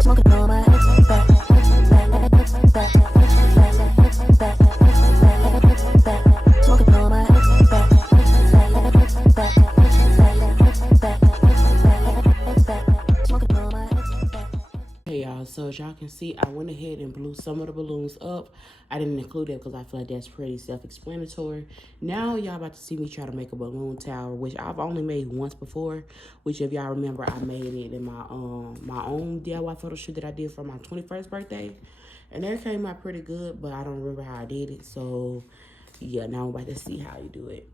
Smoking on my ex back. Smoking on my ex back. Smoking on my ex back. Hey y'all, so as y'all can see, I went ahead and blew some of the balloons up. I didn't include it because I feel like that's pretty self-explanatory. Now y'all about to see me try to make a balloon tower, which I've only made once before. Which, if y'all remember, I made it in my own DIY photo shoot that I did for my 21st birthday, and that came out pretty good. But I don't remember how I did it, so yeah, now I'm about to see how you do it.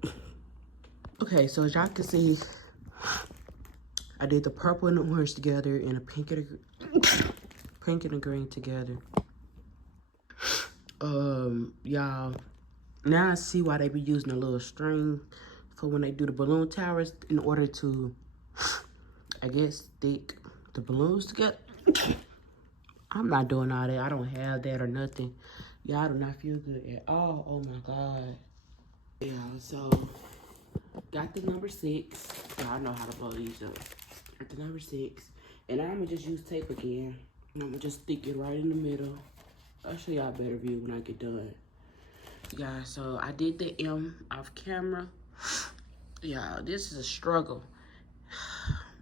Okay, so as y'all can see, I did the purple and the orange together and the pink and the green together. Y'all, now I see why they be using a little string for when they do the balloon towers in order to, I guess, stick the balloons together. I'm not doing all that. I don't have that or nothing. Y'all do not feel good at all. Oh my God. Yeah, so got the number 6. Y'all know how to blow these up. Got the number 6. And I'm gonna just use tape again. And I'm gonna just stick it right in the middle. I'll show y'all a better view when I get done. Yeah, so I did the M off camera. Yeah, this is a struggle.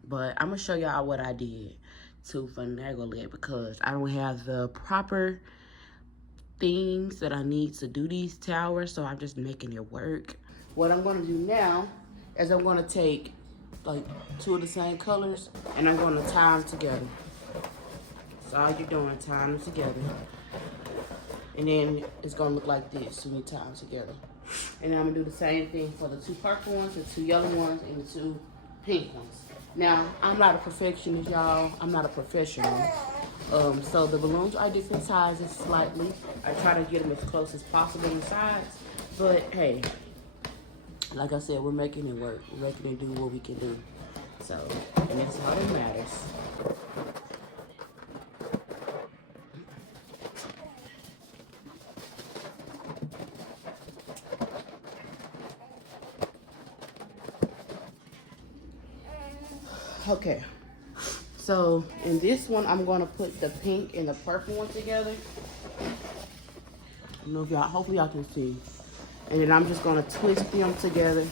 But I'm gonna show y'all what I did to finagle it because I don't have the proper things that I need to do these towers, so I'm just making it work. What I'm gonna do now is I'm gonna take like 2 of the same colors and I'm gonna tie them together. So all you're doing, tying them together. And then it's gonna look like this when you tie them together. And then I'm gonna do the same thing for the 2 purple ones, the 2 yellow ones, and the 2 pink ones. Now, I'm not a perfectionist, y'all. I'm not a professional. So the balloons are different sizes slightly. I try to get them as close as possible in size. But hey, like I said, we're making it work. We're making it do what we can do. So, and that's all that matters. Okay, so in this one, I'm gonna put the pink and the purple one together. I don't know if y'all, hopefully y'all can see. And then I'm just gonna twist them together.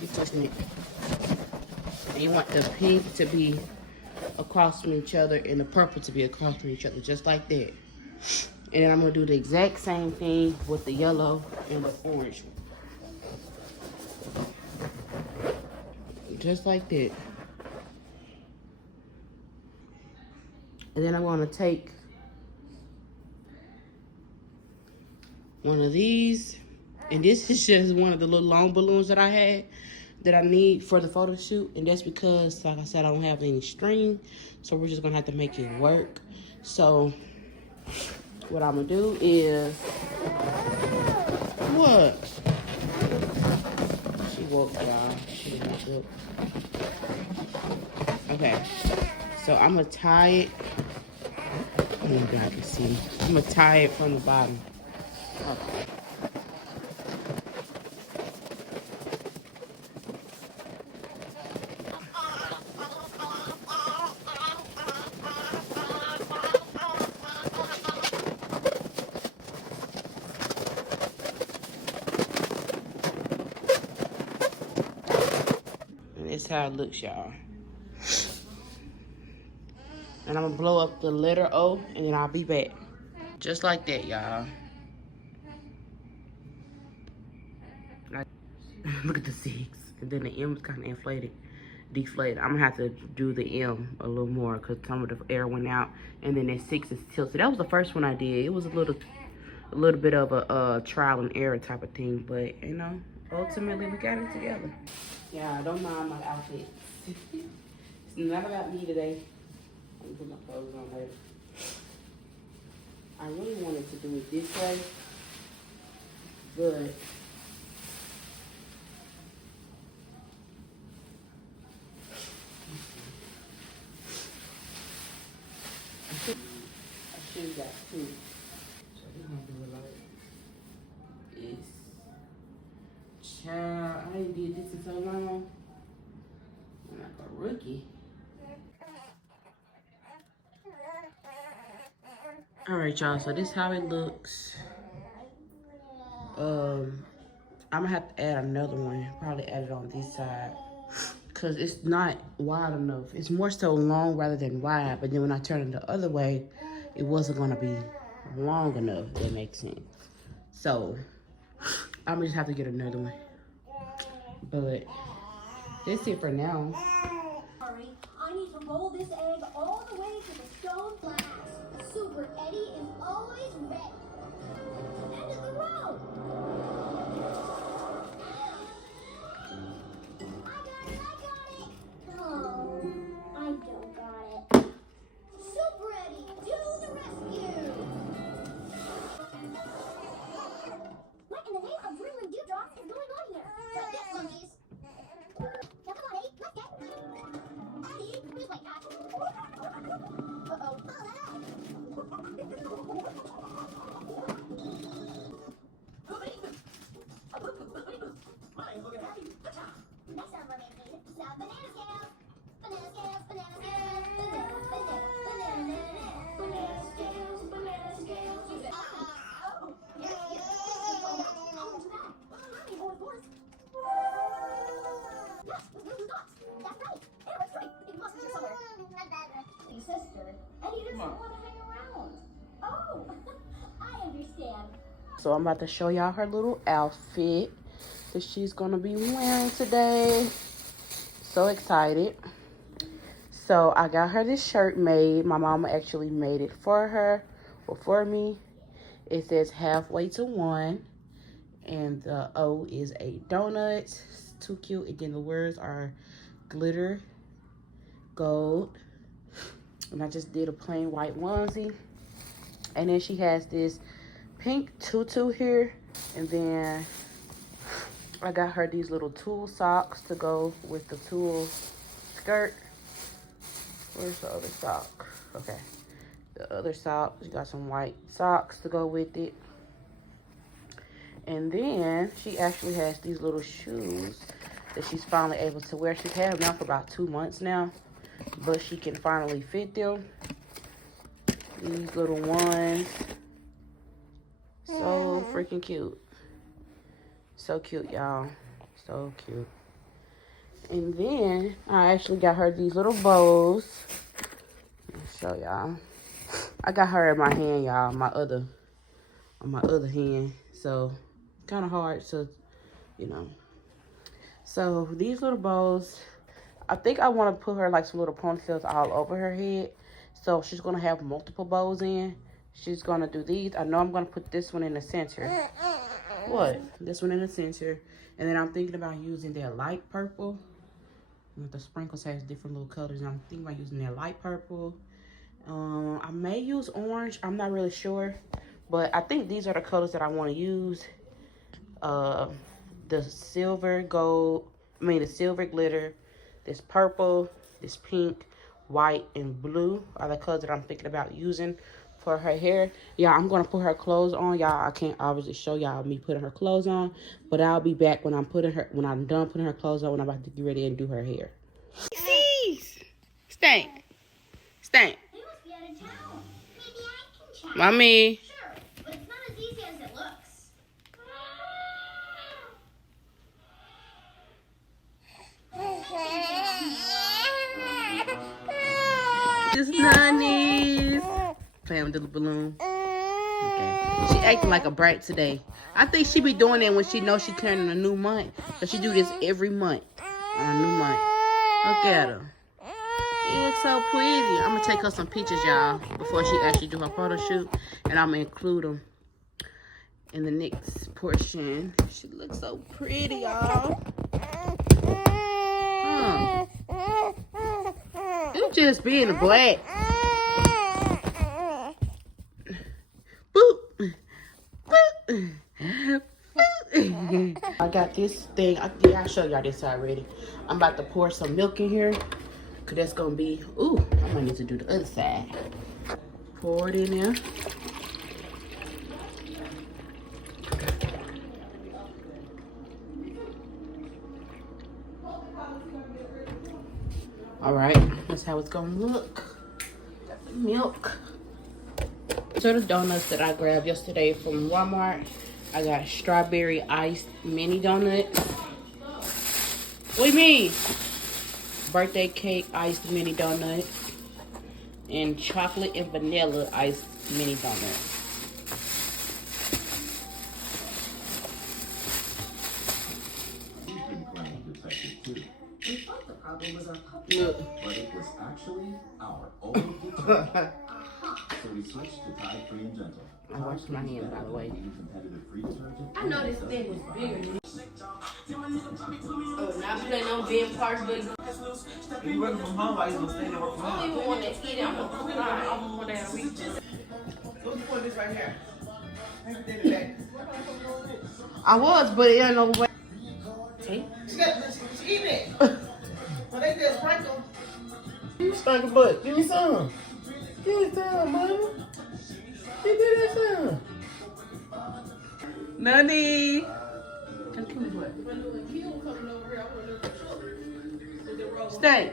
Keep twisting it. And you want the pink to be across from each other and the purple to be across from each other, just like that. And then I'm gonna do the exact same thing with the yellow and the orange one. Just like that. And then I'm gonna take one of these, and this is just one of the little long balloons that I had that I need for the photo shoot, and that's because, like I said, I don't have any string, so we're just gonna have to make it work. So what I'm gonna do is, what? She woke, y'all. She woke up. Okay, so I'm gonna tie it. Oh my God, I can see. I'm gonna tie it from the bottom. Okay. And that's how it looks, y'all. And I'm gonna blow up the letter O, and then I'll be back. Just like that, y'all. Look at the 6. And then the M is kind of deflated. I'm gonna have to do the M a little more because some of the air went out. And then that 6 is tilted. That was the first one I did. It was a little bit of a trial and error type of thing, but you know, ultimately we got it together. Yeah, don't mind my outfit. It's not about me today. I'm gonna put my clothes on later. I really wanted to do it this way, but I should have got 2. So we're gonna do it like this. Child, I ain't did this in so long. All right, y'all. So this is how it looks. I'm gonna have to add another one. Probably add it on this side. Cause it's not wide enough. It's more so long rather than wide. But then when I turn it the other way, it wasn't gonna be long enough. If that makes sense. So I'm gonna just have to get another one. But that's it for now. Sorry, I need to roll this egg all the way to the stone glass. Super Eddie is always ready. End of the road. I got it. Oh, I don't got it. Super Eddie, to the rescue. What in the name of Dreamland Dewdrops is going on here? Take this, monkeys. Now come on, Eddie, let's get. Eddie, please wait, Pat. Uh-oh. Next time, mermaid queen, some banana scales. Banana scales, banana scales, banana scales, banana scales. You said, oh, yes. Don't do that. Mommy, boys. Yes, with blue dots. That's right. It was right. It must be here somewhere. Hey, sister, Eddie doesn't want to hang around. Oh, I understand. So I'm about to show y'all her little outfit that she's gonna be wearing today. So excited. So I got her this shirt made. My mama actually made it for her or for me. It says halfway to one. And the O is a donut. It's too cute. And then the words are glitter, gold. And I just did a plain white onesie. And then she has this pink tutu here. And then I got her these little tulle socks to go with the tulle skirt. Where's the other sock? Okay. The other sock, she got some white socks to go with it. And then she actually has these little shoes that she's finally able to wear. She's had them now for about 2 months now, but she can finally fit them. These little ones. So freaking cute. So cute, y'all. So cute. And then I actually got her these little bows. Let me show y'all. I got her in my hand, y'all. On my other hand. So kind of hard to, you know. So these little bows, I think I want to put her like some little ponytails all over her head. So she's going to have multiple bows in. She's going to do these. I know I'm going to put this one in the center. What? This one in the center. And then I'm thinking about using that light purple. The sprinkles has different little colors. And I'm thinking about using that light purple. I may use orange. I'm not really sure. But I think these are the colors that I want to use. The silver glitter, this purple, this pink, white, and blue are the colors that I'm thinking about using for her hair. Yeah, I'm gonna put her clothes on. Y'all, I can't obviously show y'all me putting her clothes on, but I'll be back when I'm done putting her clothes on, when I'm about to get ready and do her hair. Stank. They must be out of town. Maybe I can chat. Mommy. Sure, but it's not as easy as it looks. This Nani'S. Playing with the balloon. Okay. She acting like a brat today. I think she be doing it when she knows she turning a new month. So she do this every month on a new month. Look at her. It's so pretty. I'm going to take her some pictures, y'all, before she actually do her photo shoot. And I'm going to include them in the next portion. She looks so pretty, y'all. You just being a black. Boop. Boop. Boop. I got this thing. I'll show y'all this already. I'm about to pour some milk in here. Because that's going to be... Ooh, I might need to do the other side. Pour it in there. All right, that's how it's gonna look. Got the milk. So the donuts that I grabbed yesterday from Walmart, I got strawberry iced mini donuts. What do you mean? Birthday cake iced mini donut. And chocolate and vanilla iced mini donut. Look. But it was actually our old detergent. So we switched to Tide Free and Gentle. I washed my hands, by the way. Competitive free detergent. I know this thing was bigger. Oh, not playing on being parts, but If you working from home, I used to stay there working from I home. don't even want to eat it. I'm gonna cook it on. I'm gonna put that reach. So what's the point of this right here? Everything in the back. I was, but it ain't no way. See? She eating it. So they just sprinkle. You sprinkle butt. Give me some. Give me some, mama. Give me that some. Nani. Stay.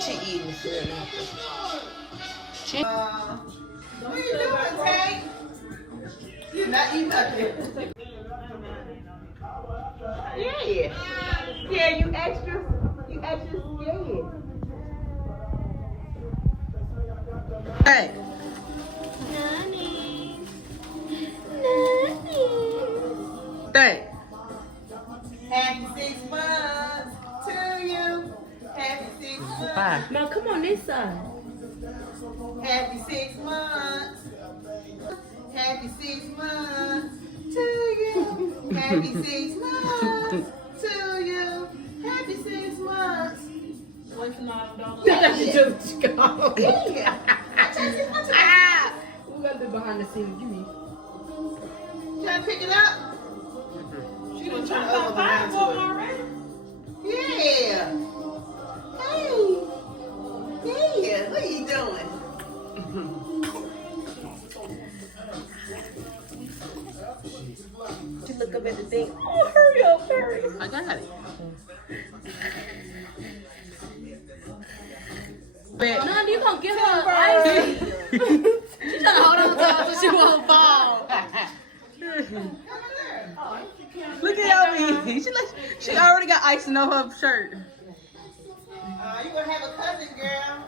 She eating good now. What you doing, Tay? You not eating nothing. Yeah. Yeah, you extra scared. Hey. Stay. Happy 6 months to you. Happy 6 months. Bye. Now come on this side. Happy 6 months. Happy 6 months to you. Happy 6 months to you. Happy 6 months. Just go. Yeah. I turned 6 months ago. We got the behind the scenes. Give me. Trying to pick it up? She done turned the other one around to it. Yeah. Hey. Yeah. What are you doing? You look up at the thing. Oh, hurry up, hurry. I got it. But None, you gonna give her ice. She's trying to hold on to her so she won't fall. look at me. She already got icing on her shirt. You gonna have a cousin, girl.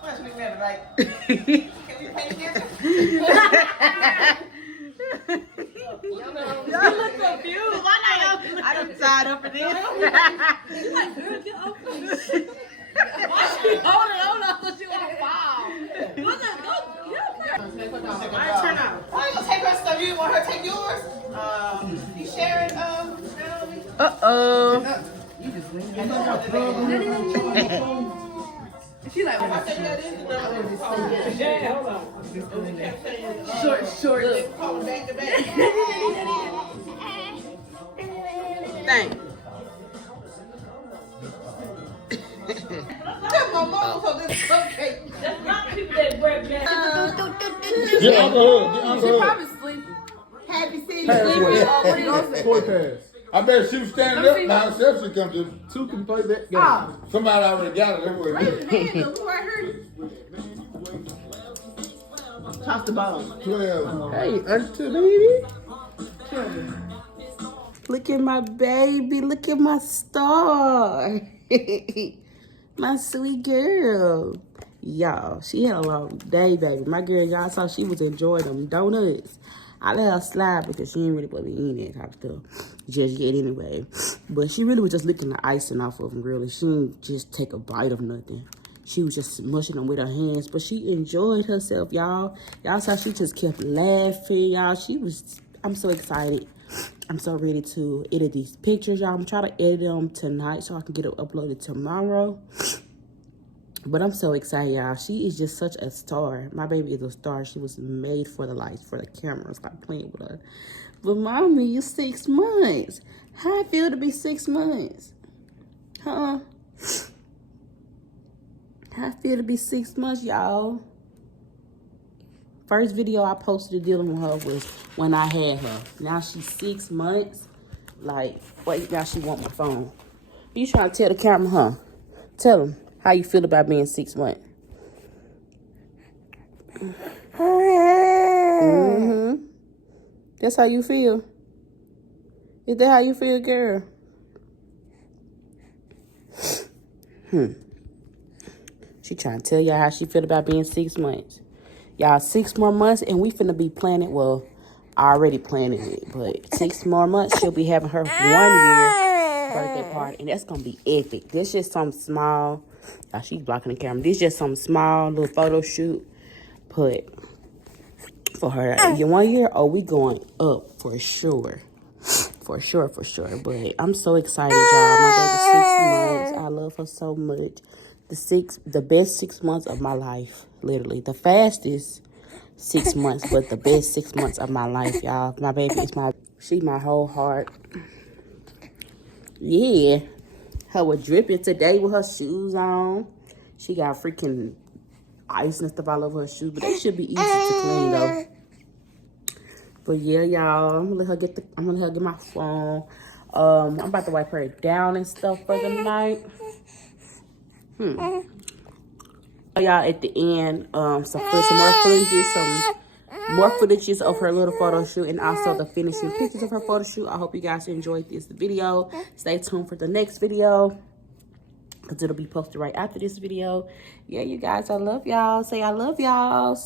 Why should we remember, like, can we paint together? You look confused. Why not? I done tied up for this. She's like, girl, get off of me. Why she hold on so she won't fall? What's that? Go, yeah. Turn out. Why you gonna take her stuff? You didn't want her to take yours? You sharing, Natalie? Uh-oh. She like, I said that is the yeah, hold on. Short. Look. Call back to back. Thanks. That's my mom, so this is cupcake. That's not people that wear black. Get Uncle Hood. Get Uncle Hood. Probably sleeping. Happy season. Toy pass. I bet she was standing up by herself. She come to Two can play that game. Oh. somebody already got it. That way. Toss the bottom. 12. Hey, Auntie baby. Look at my baby. Look at my star. My sweet girl. Y'all, she had a long day, baby. My girl, y'all saw she was enjoying them donuts. I let her slide because she ain't really want to be eating that type of stuff just yet anyway. But she really was just licking the icing off of them, really. She didn't just take a bite of nothing. She was just mushing them with her hands. But she enjoyed herself, y'all. Y'all saw she just kept laughing, y'all. I'm so excited. I'm so ready to edit these pictures, y'all. I'm trying to edit them tonight so I can get it uploaded tomorrow. But I'm so excited, y'all. She is just such a star. My baby is a star. She was made for the lights, for the cameras. Stop playing with her. But mommy, you're 6 months. How I feel to be 6 months? Huh? How I feel to be 6 months, y'all? first video I posted dealing with her was when I had her. Now she's 6 months. Like, wait, now she want my phone. You trying to tell the camera, huh? Tell them how you feel about being 6 months. Mm-hmm. That's how you feel. Is that how you feel, girl? She trying to tell y'all how she feel about being 6 months. Y'all, 6 more months and we finna be planning. Well, I already planning it, but 6 more months she'll be having her 1 year birthday party, and that's gonna be epic. This just something small. Y'all, she's blocking the camera. This just some small little photo shoot put for her. Your 1 year, oh, we going up for sure. For sure. But I'm so excited, y'all. My baby's 6 months. I love her so much. The best 6 months of my life. Literally. The fastest 6 months, but the best 6 months of my life, y'all. My baby is she my whole heart. Yeah. Her was dripping today with her shoes on. She got freaking ice and stuff all over her shoes, but they should be easy to clean though. But yeah, y'all, I'm gonna let her get my phone. I'm about to wipe her down and stuff for the night. Y'all, at the end, some more footages of her little photo shoot, and also the finishing pictures of her photo shoot. I hope you guys enjoyed this video. Stay tuned for the next video, because it'll be posted right after this video. Yeah, you guys, I love y'all. Say I love y'all.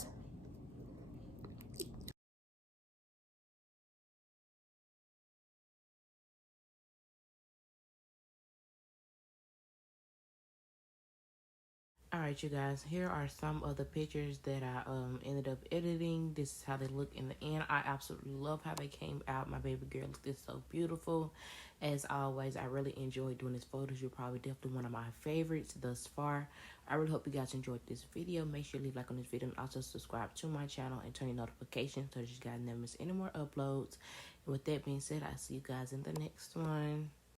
All right, you guys, here are some of the pictures that I ended up editing. This is how they look in the end. I absolutely love how they came out. My baby girl looked so beautiful. As always, I really enjoyed doing this photo shoot. Probably definitely one of my favorites thus far. I really hope you guys enjoyed this video. Make sure you leave a like on this video and also subscribe to my channel and turn your notifications so that you guys never miss any more uploads. And with that being said, I'll see you guys in the next one.